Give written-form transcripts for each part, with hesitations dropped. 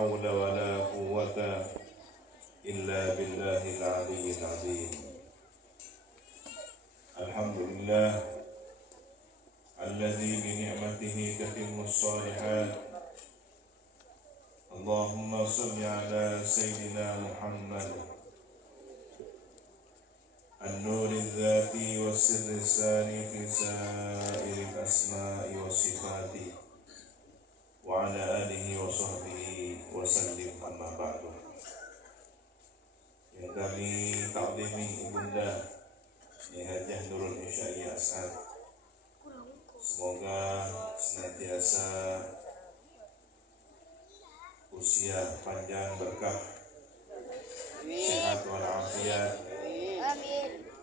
حول ولا قوة إلا بالله العلي العظيم. الحمد لله الذي بنعمته تتم الصالحات. اللهم صل على سيدنا محمد النور الذاتي والسر الثاني في سائر الأسماء والصفات وعلى آله وصحبه وسلم. أما بعد. Yang kami taklimi Ibunda Hajah Nurul Insya'iyah As'ad, semoga senantiasa usia panjang, berkah, sehat walafiat,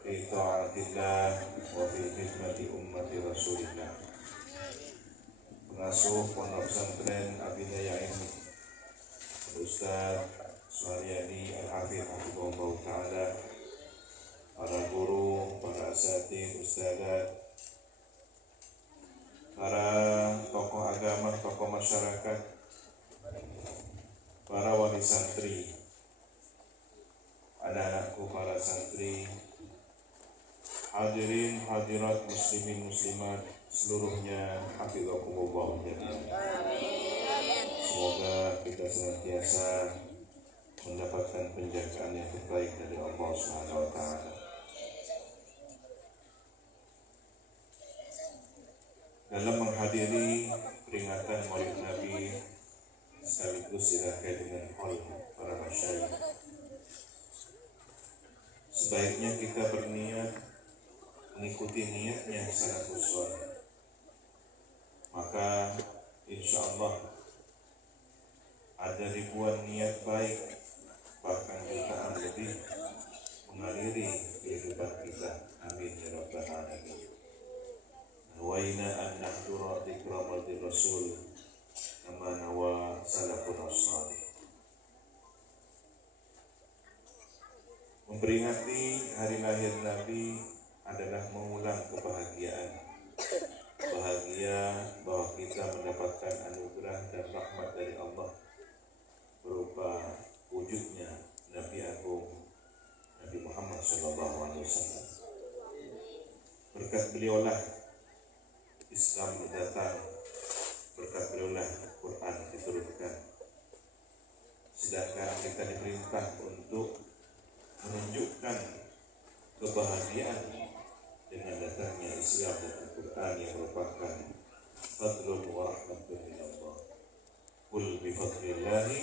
fi ta'atillah wa fi khidmati ummati Rasulillah. Pengasuh Pondok Pesantren Abidayah ini Ustaz Suharyadi Al-Hafidh Hafidhullah Ta'ala, para guru, para asatidz, ustadzat, para tokoh agama, tokoh masyarakat, para wali santri, anak-anakku para santri, hadirin hadirat muslimin muslimat seluruhnya, hafidhakumullah jami'an. Semoga kita senantiasa mendapatkan penjagaan yang terbaik dari Allah Subhanahu wa taala. Dalam menghadiri peringatan Maulid Nabi sekaligus dirangkai dengan haul para masyayikh, sebaiknya kita berniat mengikuti niatnya salafus shalih. Maka insya Allah ada ribuan niat baik, bahkan jutaan lebih mengaliri kehidupan kita. Amin ya rabbal alamin. Nawaina an nahdura dzikra maulid rasul kama nawa salafun shalih. Memperingati hari lahir Nabi adalah mengulang kebahagiaan. Bahagia bahwa kita mendapatkan anugerah dan rahmat dari Allah berupa wujudnya Nabi Agung Nabi Muhammad SAW. Berkat beliaulah Islam datang, berkat beliaulah Quran diturunkan. Sedangkan kita diperintah untuk menunjukkan kebahagiaan dengan datangnya Islam dan Al-Quran yang merupakan fadlun wa rahmatun min Allah. Qul bi fadlillahi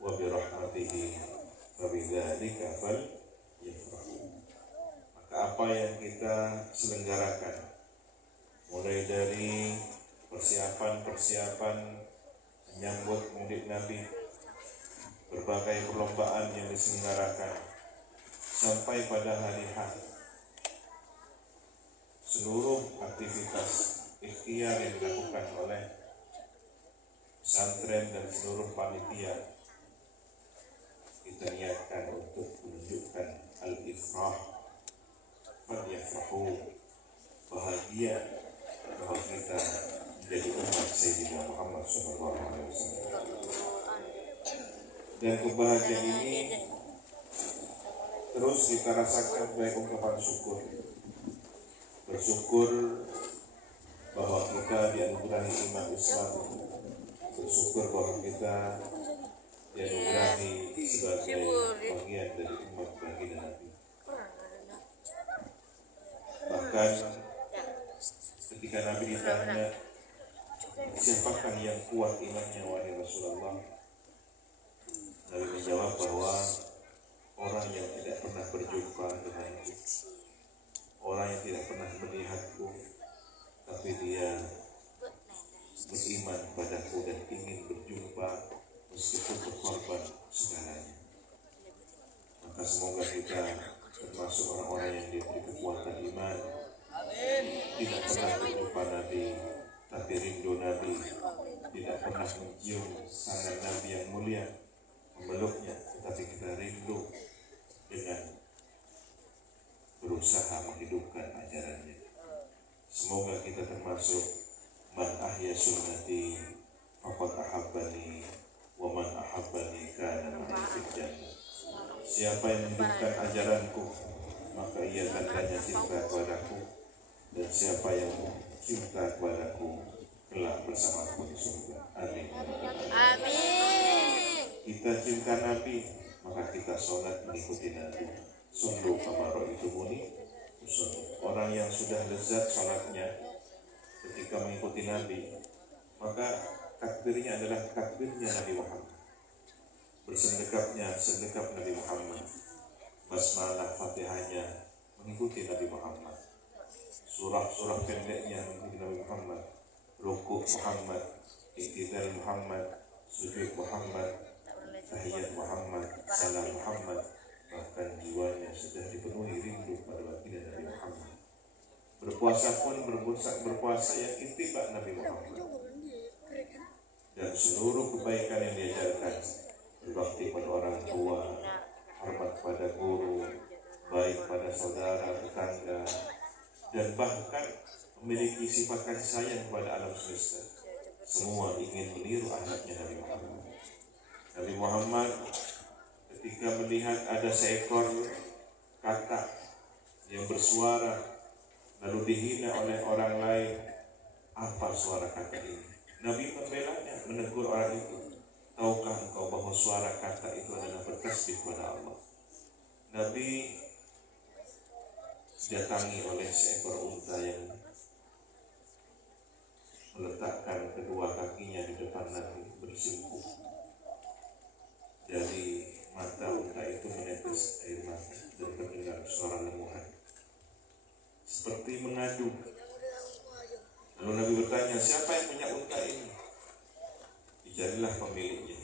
wa bi rahmatihi fa bidzalika falyafrahu. Maka apa yang kita selenggarakan, mulai dari persiapan menyambut Maulid Nabi, berbagai perlombaan yang diselenggarakan, sampai pada hari H, seluruh aktivitas ikhtiar yang dilakukan oleh pesantren dan seluruh panitia, kita niatkan untuk menunjukkan al-ifrah, falyafrahu, bahagia bahwa kita menjadi umat Sayyidina Muhammad SAW. Dan kebahagiaan ini terus kita rasakan baik ungkapan syukur, bersyukur bahwa kita dianugerahi iman Islam, bersyukur bahwa kita dianugerahi sebagai bagian dari umat baginda Nabi. Bahkan ketika Nabi ditanya, siapakah yang kuat imannya wahai Rasulullah, Nabi menjawab bahwa orang yang tidak pernah berjumpa denganku, orang yang tidak pernah melihatku, tapi dia beriman padaku dan ingin berjumpa meskipun berkorban segalanya. Maka semoga kita termasuk orang-orang yang diberi kekuatan iman, tidak pernah berjumpa Nabi tapi rindu Nabi, tidak pernah mencium tangan Nabi yang mulia, memeluknya, tetapi kita rindu dengan berusaha menghidupkan ajarannya. Semoga kita termasuk man ahya sunnati faqad ahabbani wa man siapa yang menghidupkan ajaranku, maka ia tandanya cinta kepadaku, dan siapa yang cinta kepadaku kelak bersamaku di surga. Amin. Amin. Kita cinta Nabi, maka kita sholat mengikuti Nabi. Sallu kama ra'aitumuni usolli. Orang yang sudah lezat sholatnya ketika mengikuti Nabi, maka takbirnya adalah takbirnya Nabi Muhammad. Bersendekapnya sendekap Nabi Muhammad. Basmalah Fatihahnya mengikuti Nabi Muhammad. Surah-surah pendeknya mengikuti Nabi Muhammad. Rukuk Muhammad, iktidal Muhammad, sujud Muhammad, tahiyat Muhammad, salam Muhammad. Bahkan jiwanya sudah dipenuhi rindu pada baginda Nabi Muhammad. Berpuasa pun berpuasa yang ittiba Nabi Muhammad. Dan seluruh kebaikan yang diajarkan, berbakti pada orang tua, hormat pada guru, baik pada saudara, tetangga, dan bahkan memiliki sifat kasih sayang kepada alam semesta. Semua ingin meniru anaknya Nabi Muhammad. Nabi Muhammad ketika melihat ada seekor katak yang bersuara lalu dihina oleh orang lain, apa suara katak ini? Nabi membelanya, menegur orang itu. Tahukah engkau bahwa suara katak itu adalah bertasbih kepada Allah? Nabi didatangi oleh seekor unta yang meletakkan kedua kakinya di depan Nabi bersimpuh. Dari mata unta itu menetes air mata dan terdengar suara lemuhan seperti mengadu. Lalu Nabi bertanya, siapa yang punya unta ini? Dicarilah pemiliknya.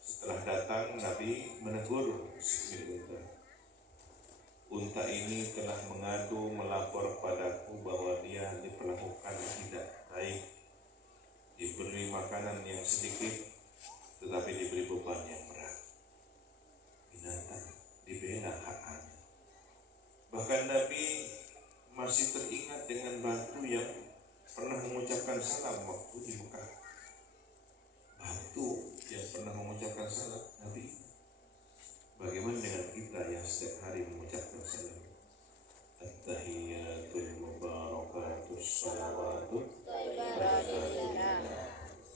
Setelah datang, Nabi menegur pemilik unta. Unta ini telah mengadu melapor padaku bahwa dia diperlakukan tidak baik, diberi makanan yang sedikit, tetapi diberi beban yang berat. Binatang dibela hak-haknya. Bahkan Nabi masih teringat dengan batu yang pernah mengucapkan salam waktu di Mekah. Batu yang pernah mengucapkan salam Nabi. Bagaimana dengan kita yang setiap hari mengucapkan salam? At-tahiyyatul mubarakatus salawatut barakatuh.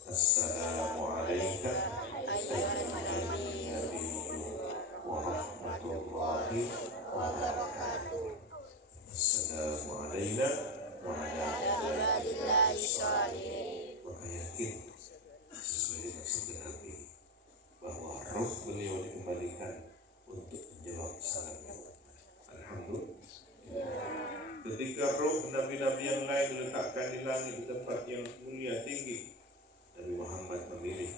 Assalamu alayka ayyuhan nabiyyu wa rahmatullahi wa barakatuh. Assalamu alayna wa ala ibadillahi sholihin. Maka yakin sesuai dengan sabda Nabi bahwa roh beliau dikembalikan untuk menjawab salamnya. Alhamdulillah. Ketika roh nabi-nabi yang lain diletakkan di langit di tempat yang mulia tinggi, Nabi Muhammad memilih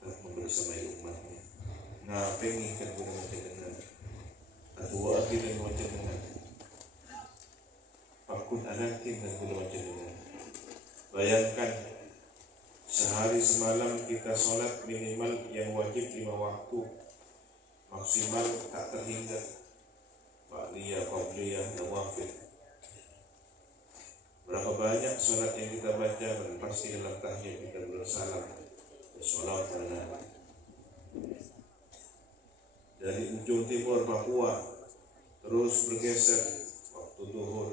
untuk membersamai umatnya. Ngapengi kan guna macam dengan atau wakil dan macam dengan pakun anakin dan guna macam dengan. Bayangkan sehari semalam kita sholat minimal yang wajib 5 waktu, maksimal tak terhingga ba'liyah, qabliyah, nawafil. Berapa banyak sholat yang kita baca dan pasti dalam tahiyat kita bersalam bersolawat pada Nabi. Dari ujung timur Papua terus bergeser waktu zuhur,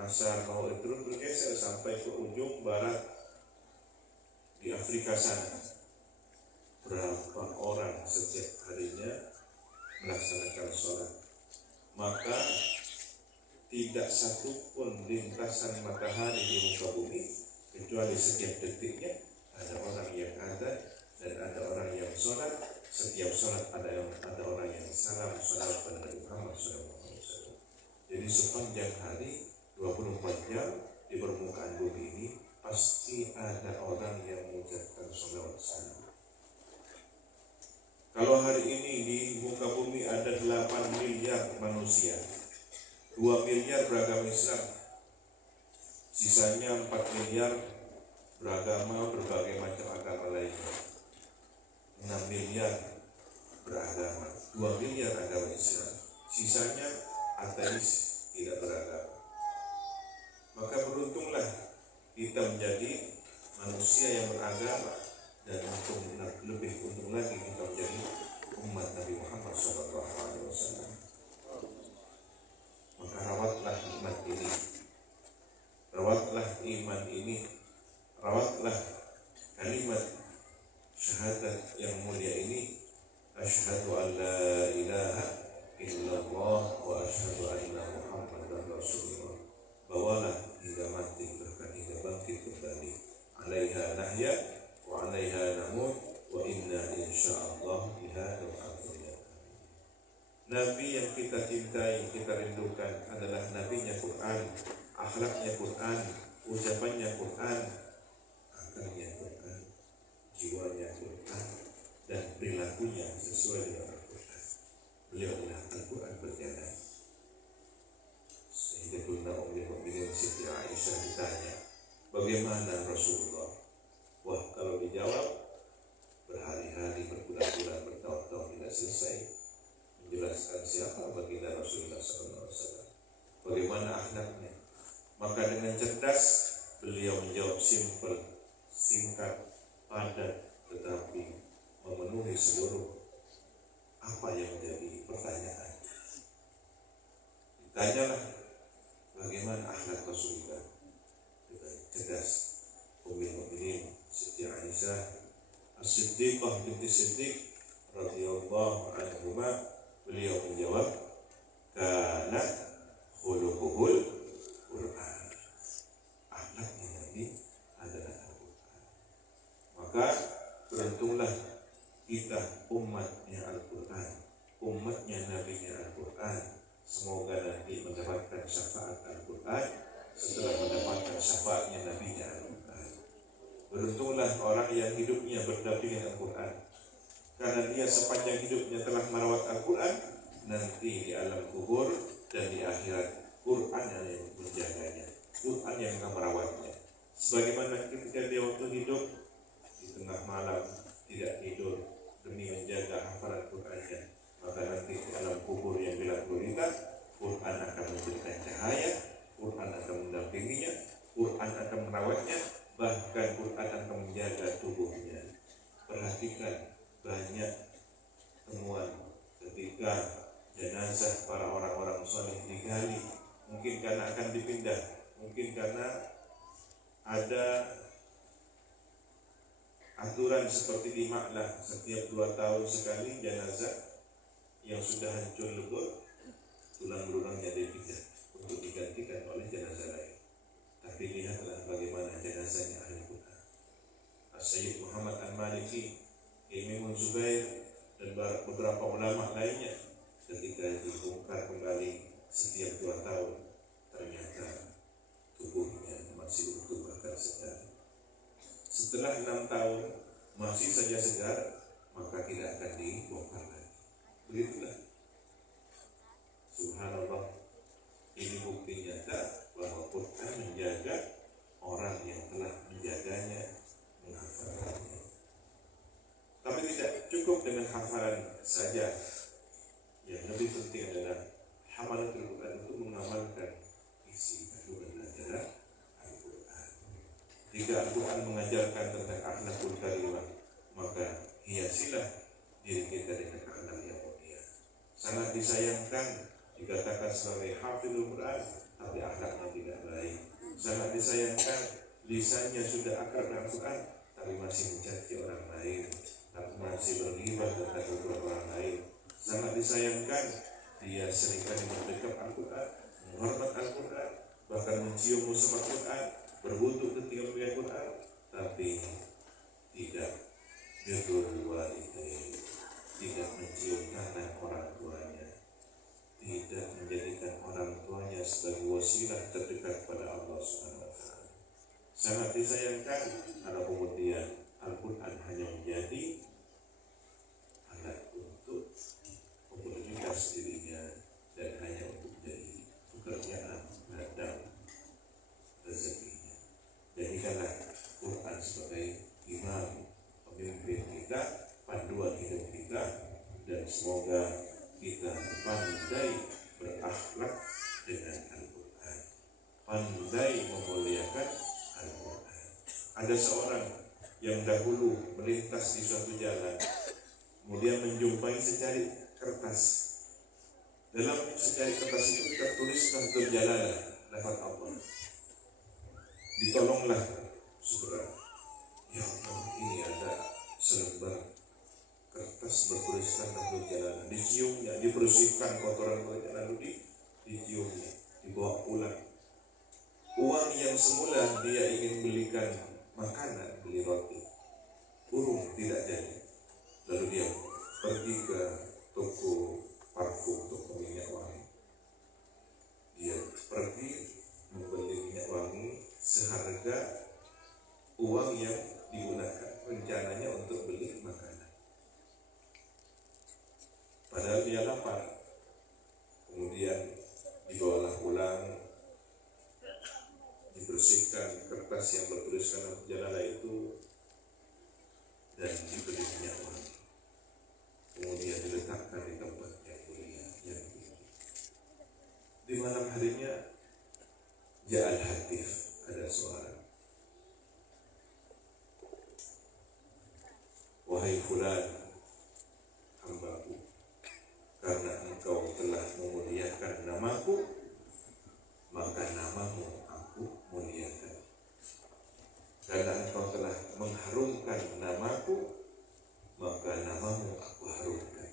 asar, maghrib, terus bergeser sampai ke ujung barat di Afrika sana. Berapa orang setiap harinya melaksanakan sholat? Maka tidak satu pun lintasan matahari di muka bumi kecuali setiap detiknya ada orang yang ada dan ada orang yang sholat. Setiap sholat ada orang yang salam sholat pada Nabi Muhammad SAW. Jadi sepanjang hari 24 jam di permukaan bumi ini pasti ada orang yang mengucapkan sholawat salam. Kalau hari ini di muka bumi ada 8 miliar manusia, 2 miliar beragama Islam, sisanya 4 miliar beragama berbagai macam agama lainnya. 6 miliar beragama, 2 miliar agama Islam, sisanya ateis, tidak beragama. Maka beruntunglah kita menjadi manusia yang beragama, dan lebih untung lagi kita menjadi umat Nabi Muhammad SAW. Maka rawatlah iman ini, rawatlah iman ini, rawatlah kalimat syahadat yang mulia ini. Asyhadu an la ilaha illallah wa asyhadu anna Muhammadan Rasulullah. Bawalah hingga mati, bahkan hingga bangkit kembali. Alaiha nahya wa alaiha namut wa inna insyaallah biha do'atunnya. Nabi yang kita cintai, kita rindukan adalah nabinya Quran, akhlaknya Quran, ucapannya Quran, akalnya Quran, jiwanya Quran, dan perilakunya sesuai dengan Al-Quran. Beliau adalah Al-Quran berjalan. Sehingga Bunda Ummul Mukminin Siti Aisyah ditanya, bagaimana Rasulullah? Wah, kalau dijawab berhari-hari, berbulan-bulan, bertahun-tahun tidak selesai menjelaskan siapa baginda Rasulullah SAW, bagaimana akhlaknya. Maka dengan cerdas beliau menjawab simpel, singkat, padat, tetapi memenuhi seluruh apa yang menjadi pertanyaan. Ditanyalah bagaimana akhlak Rasulullah. Dengan cerdas Ummul Mukminin Siti Aisyah As-Siddiqah binti Siddiq radhiyallahu anhuma, beliau menjawab, kana khuluquhul Quran. Akhlaknya Nabi adalah Al-Quran. Maka beruntunglah kita umatnya Al-Quran, umatnya Nabinya Al-Quran. Semoga nanti mendapatkan syafaat Al-Quran setelah mendapatkan syafaatnya Nabinya Al-Quran. Beruntunglah orang yang hidupnya berdampingan Al-Quran, karena dia sepanjang hidupnya telah merawat Al-Quran. Nanti di alam kubur dan di akhirat, Quran yang menjaganya, Quran yang akan merawatnya. Sebagaimana ketika dia waktu hidup di tengah malam tidak tidur demi menjaga hafalan Qurannya, maka nanti di alam kubur yang gelap gulita, Quran akan memberikan cahaya, Quran akan mendampinginya, Quran akan merawatnya, bahkan Quran akan menjaga tubuhnya. Perhatikan banyak temuan ketika jenazah para orang-orang saleh digali, mungkin karena akan dipindah, mungkin karena ada aturan seperti di Maklah, setiap 2 tahun sekali jenazah yang sudah hancur lebur, tulang belulangnya dipindah untuk digantikan oleh jenazah lain. Tapi lihatlah bagaimana jenazahnya ahli Quran. Sayyid Muhammad Al-Maliki, Imam Zubair, dan beberapa ulama lainnya, ketika dibongkar kembali setiap 2 tahun, ternyata tubuhnya masih utuh bahkan segar. Setelah 6 tahun masih saja segar, maka tidak akan dibongkar lagi. Begitulah. Subhanallah. Ini bukti nyata bahwa Quran menjaga orang yang telah menjaganya, menghafalkannya. Tapi tidak cukup dengan hafalan saja. Yang lebih penting adalah hafalatul Quran itu mengamalkan isi kandungan ajaran Al-Quran. Jika Al-Quran mengajarkan tentang akhlakul karimah, maka hiasilah diri kita dengan akhlak yang mulia. Sangat disayangkan dikatakan sebagai hafizul Quran tapi akhlaknya tidak baik. Sangat disayangkan lisannya sudah akrab dengan Quran tapi masih mencaci orang lain, tapi masih berghibah tentang beberapa orang lain. Sangat disayangkan dia seringkali mendekat Al-Quran, menghormat Al-Quran, bahkan mencium mushaf Al-Quran, berwudu ketika membaca Quran, tapi tidak birrul walidain, tidak mencium tangan orang tuanya, tidak menjadikan orang tuanya sebagai wasilah terdekat pada Allah SWT. Sangat disayangkan kalau kemudian Al-Quran hanya menjadi alat untuk memperjelas dirinya dan hanya untuk menjadi pekerjaan ladang rezekinya. Jadikanlah Quran sebagai imam, pemimpin kita, panduan hidup kita, dan semoga kita pandai berakhlak dengan Al-Quran, pandai memuliakan Al-Quran. Ada seorang yang dahulu melintas di suatu jalan, kemudian menjumpai secari kertas. Dalam secari kertas itu tertulislah berjalanlah lafaz Allah. Ditolonglah saudara. Ya Allah, ini ada selembar kertas bertuliskan Nahjul Jalalah. Diciumnya, dibersihkan kotoran lalu diciumnya, dibawa pulang. Uang yang semula dia ingin belikan makanan, beli roti, urung tidak jadi. Lalu dia pergi ke toko parfum, toko minyak wangi. Dia pergi membeli minyak wangi seharga uang yang digunakan rencananya untuk beli makanan. Padahal dia lapar. Kemudian dibawalah pulang, dibersihkan kertas yang bertuliskan Nahjul Jalalah itu dan diberi minyak wangi. Kemudian diletakkan di tempat yang mulia, yang tinggi. Di malam harinya Ja'al Hatif, ada suara, wahai fulan, hambaku, karena engkau telah memuliakan namaku, maka namamu aku muliakan. Karena engkau telah mengharumkan namaku, maka namamu aku harumkan.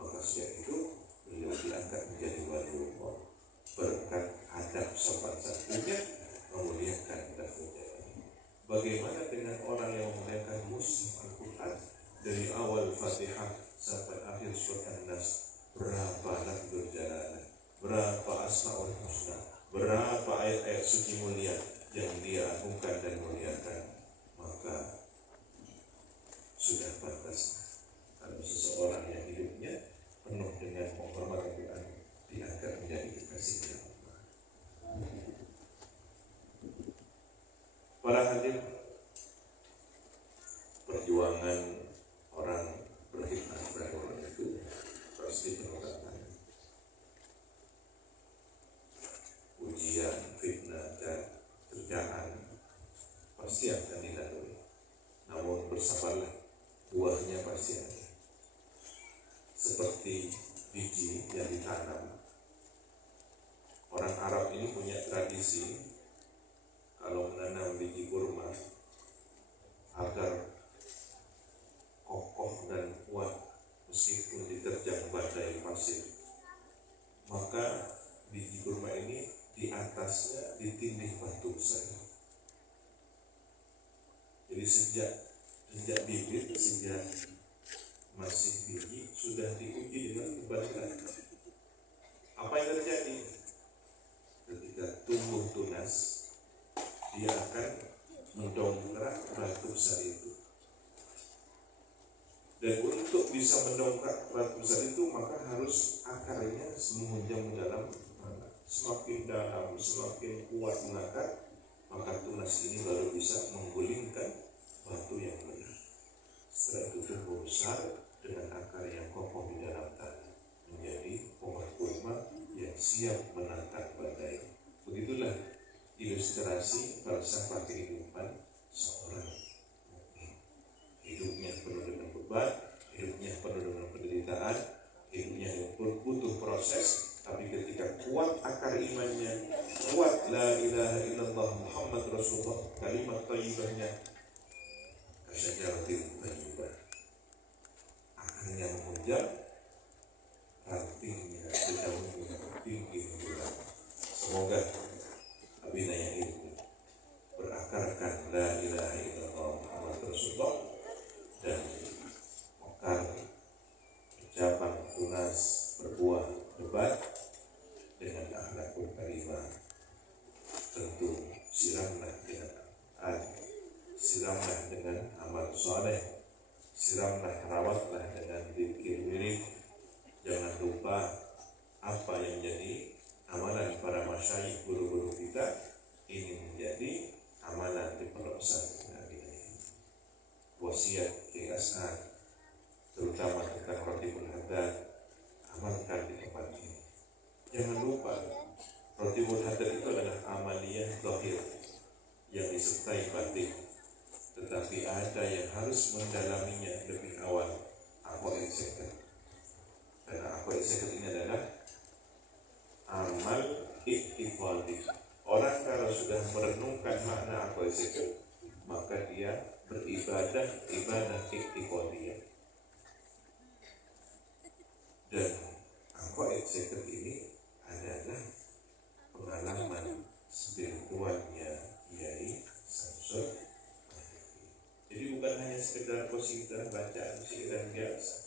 Maka sejak itu beliau diangkat menjadi waliullah berkat adab sopan santunnya memuliakan Nahjul Jalalah. Bagaimana dengan orang yang memuliakan mushaf Al-Quran dari awal Fatihah sampai akhir surat An-Nas? Berapa Nahjul Jalalah, berapa Asmaul Husna, berapa ayat-ayat suci mulia yang dia agungkan dan muliakan. Maka sudah pantas kalau seseorang yang hidupnya penuh dengan penghormatan Quran diangkat menjadi kekasihnya Allah. Para hadirin, perjuangan orang berkhidmat kepada orang itu pasti penuh tantangan. Ujian, fitnah, dan kerjaan pasti akan dilalui. Namun bersabarlah, buahnya pasti ada. Seperti biji yang ditanam. Orang Arab ini punya tradisi kalau menanam biji kurma agar kokoh dan kuat meskipun diterjang badai pasir, maka biji kurma ini di atasnya ditindih batu besar. Jadi sejak bibit, sejak masih biji sudah diuji dengan kebaikan. Apa yang terjadi? Ketika tumbuh tunas, dia akan mendongkrak batu besar itu. Dan untuk bisa mendongkrak batu besar itu, maka harus akarnya menghunjam dalam tanah. Semakin dalam, semakin kuat mengakar, maka tunas ini baru bisa menggulingkan batu yang benar. Setelah itu tumbuh besar dengan akar yang kokoh di dalam tanah, menjadi pohon kurma yang siap menangkap badai. Begitulah ilustrasi falsafah kehidupan seorang mukmin. Hidupnya penuh dengan beban, hidupnya penuh dengan penderitaan, hidupnya yang butuh proses. Tapi ketika kuat akar imannya, kuat la ilaha illallah Muhammad Rasulullah, kalimat thayyibahnya, kasyajaratil thayyibah, akarnya menghunjam, rantingnya berdaunnya tinggi menjulang. Semoga abinaya ini berakarkan la ilaha illallah Muhammad Rasulullah dan mekar, bercabang, tunas, berbuah lebat dengan akhlakul karimah. Tentu siramlah dengan siramlah dengan amal soleh, siramlah, rawatlah dengan zikir wirid. Jangan lupa apa yang menjadi amalan para masyayikh, guru-guru kita, ini menjadi amalan di pondok pesantren ini. Wasiat KSA terutama tentang Ratibul Haddad, amalkan di tempat ini. Jangan lupa Ratibul Haddad itu adalah amaliyah zahir yang disertai batin, tetapi ada yang harus mendalaminya lebih awal. aqwaid zakat. Karena aqwaid zakat ini adalah amal iktifadi. Orang kalau sudah merenungkan makna aqwaid zakat, maka dia beribadah ibadah iktifadiyah. Dan aqwaid zakat ini adalah pengalaman spiritualnya Kiai Samsul. Jadi bukan hanya sekedar qasidah bacaan syair biasa.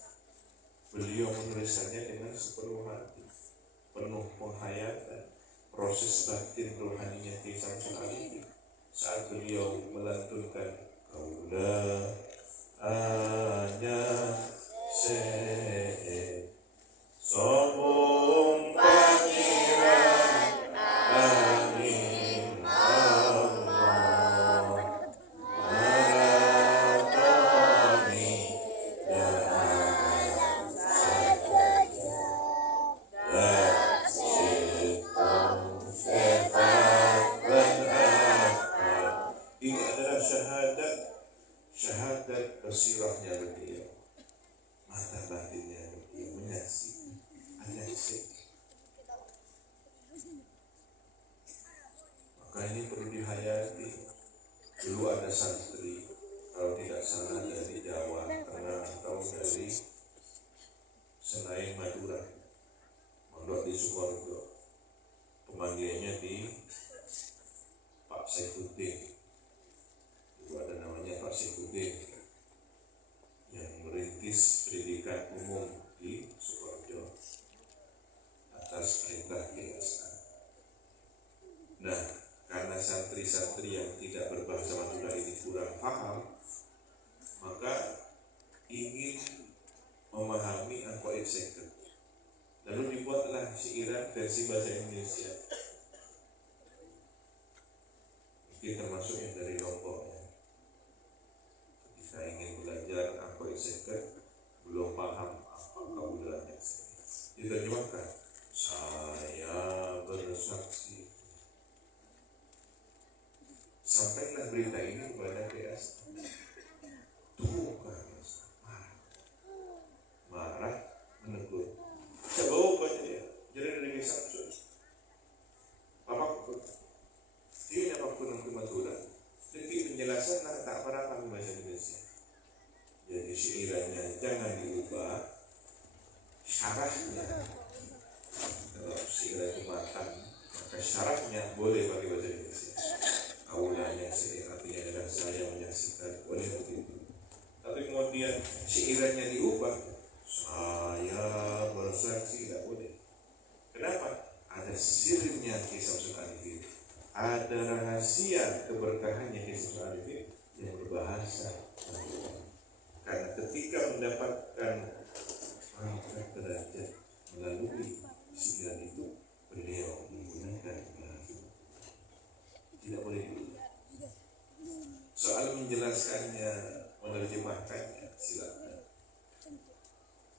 Beliau menulisannya dengan sepenuh hati, penuh penghayatan, proses batin rohaninya Kiai Samsul Arifin. Saat beliau melantunkan kaulah hanya sobung pangeran amin Allah maratoni dalam saja situng sifat dan akal. Ini adalah syahadat basirahnya beliau, mata batinnya beliau menyaksikan analisis. Maka ini perlu dihayati. Dulu ada santri, kalau tidak salah dari Jawa Tengah atau dari Senayan Madura, mondok di Sukoharjo. Pemanggilnya di Pak Saifuddin. Itu ada namanya Pak Saifuddin yang merintis pendidikan umum di Sukoharjo atas perintah GSA. Nah, karena santri-santri yang tidak berbahasa Madura ini kurang paham, maka ingin memahami aqwaid zakat. Lalu dibuatlah syairan versi bahasa Indonesia. Mungkin termasuk yang dari Lombok ya. Kita ingin belajar aqwaid zakat, belum paham apa kaulahnya. Diterjemahkan, saya bersaksi. Sampailah berita ini kepada PS. Tuh kan, marah, menegur. Saya bawa banyak dia, jadi dari Samsul. Apapun, dia apapun untuk Madura. Jadi penjelasan tak pernah kami bahasa Indonesia. Jadi syairannya jangan diubah, syarahnya. Kalau syair itu matang, maka syarahnya boleh pakai bahasa Indonesia. Kaulahnya syair artinya adalah saya menyaksikan, boleh begitu. Tapi kemudian syairannya diubah, saya bersaksi, tidak boleh. Kenapa? Ada sirnya Kiai Samsul Arifin, ada rahasia keberkahannya Kiai Samsul Arifin yang berbahasa Madura. Karena ketika mendapatkan pangkat derajat melalui syiar itu, beliau menggunakan bahasa. Tidak boleh dulu. Soal menjelaskannya, menerjemahkannya, silakan.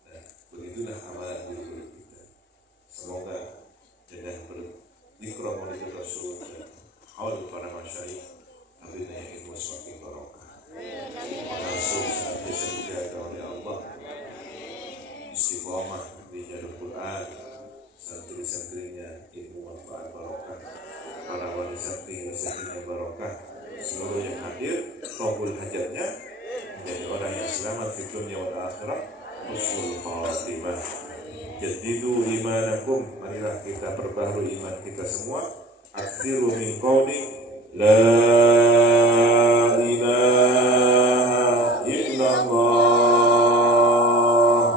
Nah, begitulah amalan guru-guru kita. Semoga dengan berikram oleh Rasul dan haul para masyayikh, akhirnya ilmu semakin barokah. Langsung senantiasa dijaga oleh Allah, istiqomah di jalur Quran, santri-santrinya ilmu manfaat barokah, para wali santrinya barokah, seluruh yang hadir kabul hajatnya, menjadi orang yang selamat di dunia wal akhirah, husnul khatimah. Jadidu imanakum, marilah kita perbaharui iman kita semua. Aksiru min qawli la ilaha illallah.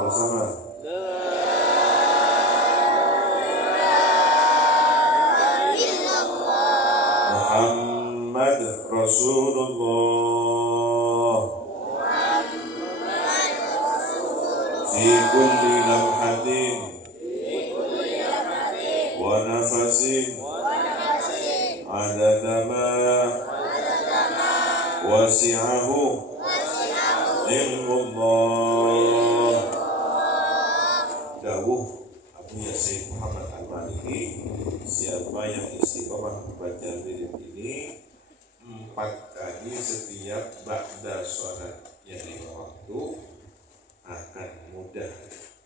Bersama Muhammad Rasulullah fi kulli lamhatin wa nafasin adada ma wasi'ahu ilmullah. Dawuh Abu Yasin Muhammad Al-Maliki, siapa yang istiqomah membaca wirid ini 4 kali setiap ba'da sholat yang 5 waktu, akan mudah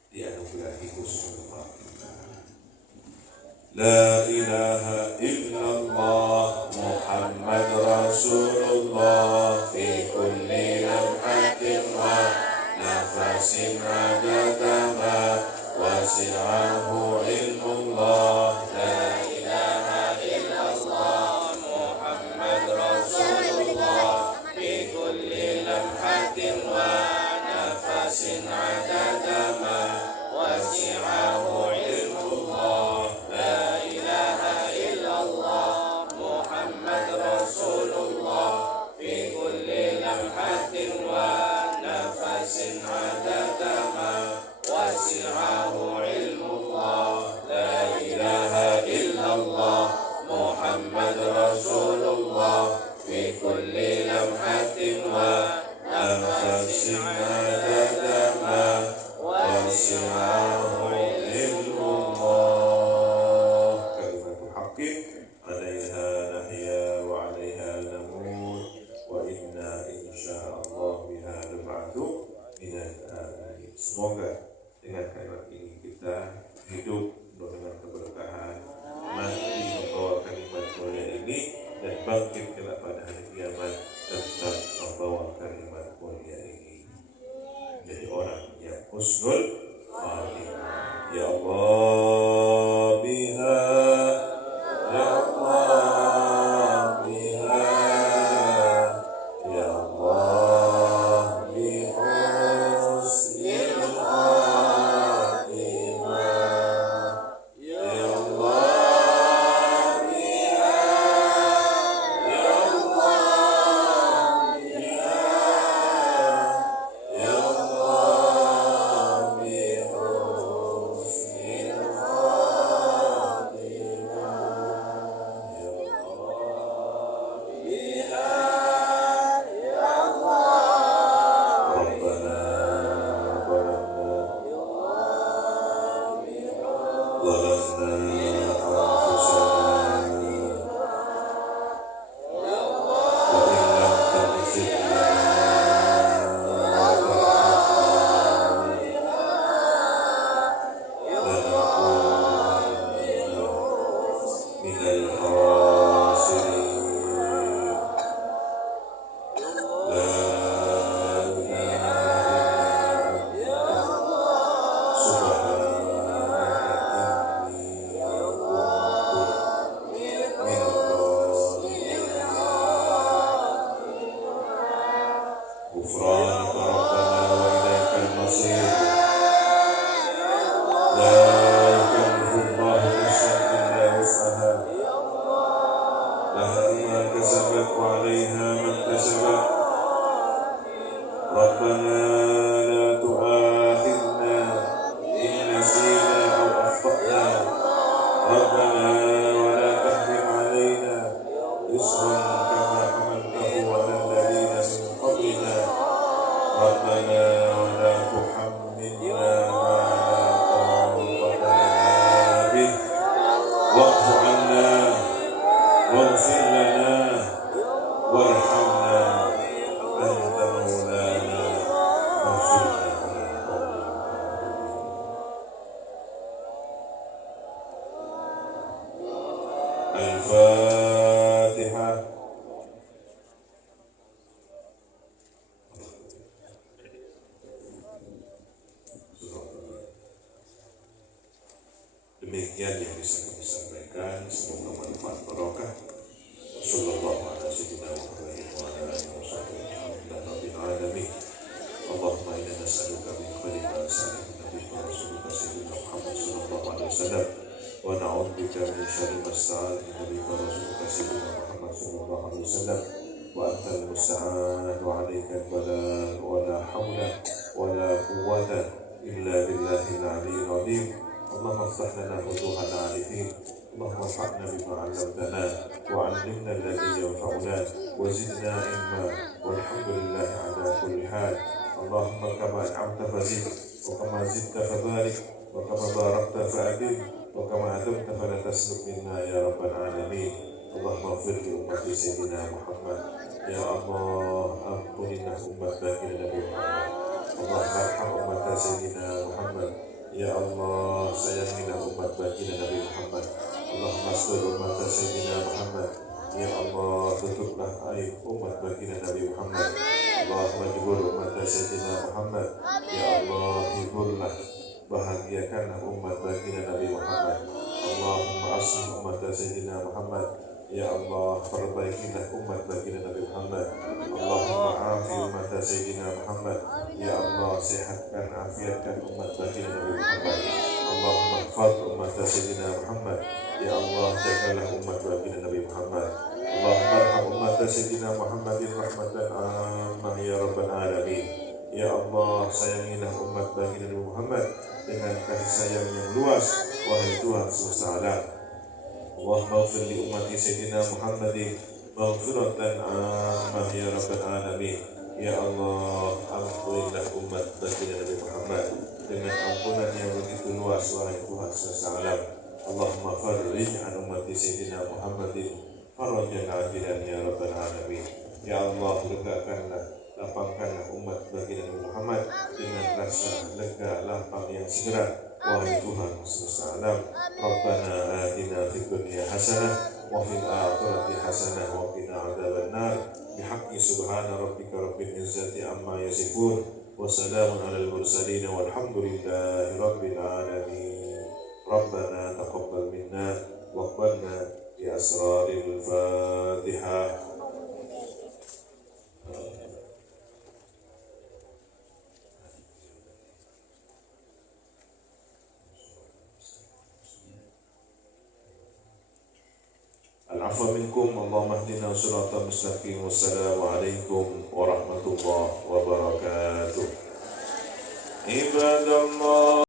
dianugerahi husnul khatimah. La ilaha illallah Muhammad Rasulullah fi kulli lamhatin wa nafasin adadama wasi'ahu ilmullah. La ilaha illallah Muhammad Rasulullah fi kulli lamhatin wa nafasin adadama wasi'ahu ilmullah. Muhammad Rasulullah fi kulli lamhatin wa nafasin adadama wasi'ahu ilmullah. Kalimatu haqqin 'alaiha nahya wa 'alaiha namut wa inna insyaallah biha lab'adu minal amin. Semoga dengan kalimat ini kita hidup dengan keberkahan, mati membawa kalimat mulia ini, dan bangkit kelak pada hari kiamat tetap membawa kalimat mulia ini. Jadi orang yang husnul khatimah. Ya Allah biha, ya Allah biha, ya Allah bi husnil khatimah. Ya Allah Al-Fatihah. Demikian yang bisa kami sampaikan, semoga bermanfaat barokah. Sallallahu alaihi wa alihi. Allahumma inna nas'aluka min khairi ma sa'alaka nabiyyu wa rasulika sayyidina Muhammad sallallahu alaihi wasallam wa na'udzubika min syarri ma sta'adaka nabiyyu wa rasulika sayyidina Muhammad sallallahu alaihi wasallam wa antal musta'an wa 'alaika al-balagh wa la hawla wa la quwwata illa billahil 'aliyyil 'azim. Allahumma iftah lana futuhal 'arifin. Allahumma anfa'na bima 'allamtana wa 'allimna alladhi yanfa'una wa zidna ilma walhamdulillahi 'ala kulli hal. Allahumma kama an'amta fazid wa kama zidta fabarik wa kama barakta fa'adil wa kama adamta fala tasluk minna ya rabbal alamin. Allahumma ighfir li ummati sayyidina Muhammad. Ya Allah, ampunilah umat baginda Nabi Muhammad. Allahumma arham umat Sayyidina Muhammad. Ya Allah, sayangilah umat baginda Nabi Muhammad. Allahumma astur umat Sayyidina Muhammad. Ya Allah, tutuplah aib umat baginda Nabi Muhammad. Allahumma jubur umat Sayyidina Muhammad. Ya Allah, hiburlah, bahagiakanlah umat baginda Nabi Muhammad. Allahumma aslih umat Sayyidina Muhammad. Ya Allah, perbaikilah umat baginda Nabi Muhammad. Allahumma afi umat Sayyidina Muhammad. Ya Allah, sehatkan, afiatkan umat baginda Nabi Muhammad. Allahumma khfad umat Sayyidina Muhammad. Ya Allah, jagalah umat baginda Nabi Muhammad. Allahumma arham umat Sayyidina Muhammadin rahmatan ammah ya rabbal alamin. Ya Allah, sayangilah umat baginda Nabi Muhammad dengan kasih sayang yang luas, wahai Tuhan semesta alam. Allahumma ighfir li ummati Sayyidina Muhammadin maghfiratan ammah ya rabbal alamin. Ya Allah, ampunilah umat baginda Nabi Muhammad dengan ampunan yang begitu luas, wahai Tuhan semesta alam. Allahumma farrij an ummati Sayyidina Muhammadin farajan ajilan ya rabbal alamin. Ya Allah, legakanlah, lapangkanlah umat baginda Nabi Muhammad dengan rasa lega lapang yang segera, wahai Tuhan semesta alam. Rabbana atina fid dunya hasanah wa fil akhirati hasanah wa qina adzabannar. Bihaqqi subhana rabbika rabbil izzati amma yasifun wa salamun alal mursalin walhamdulillahi rabbil alamin. Rabbana taqabbal minna wa qbalna bi asraril Fatihah. Al-afwa minkum, Allahumma hdina siratan mustaqim. Wassalamualaikum warahmatullahi wabarakatuh. Ibadallah.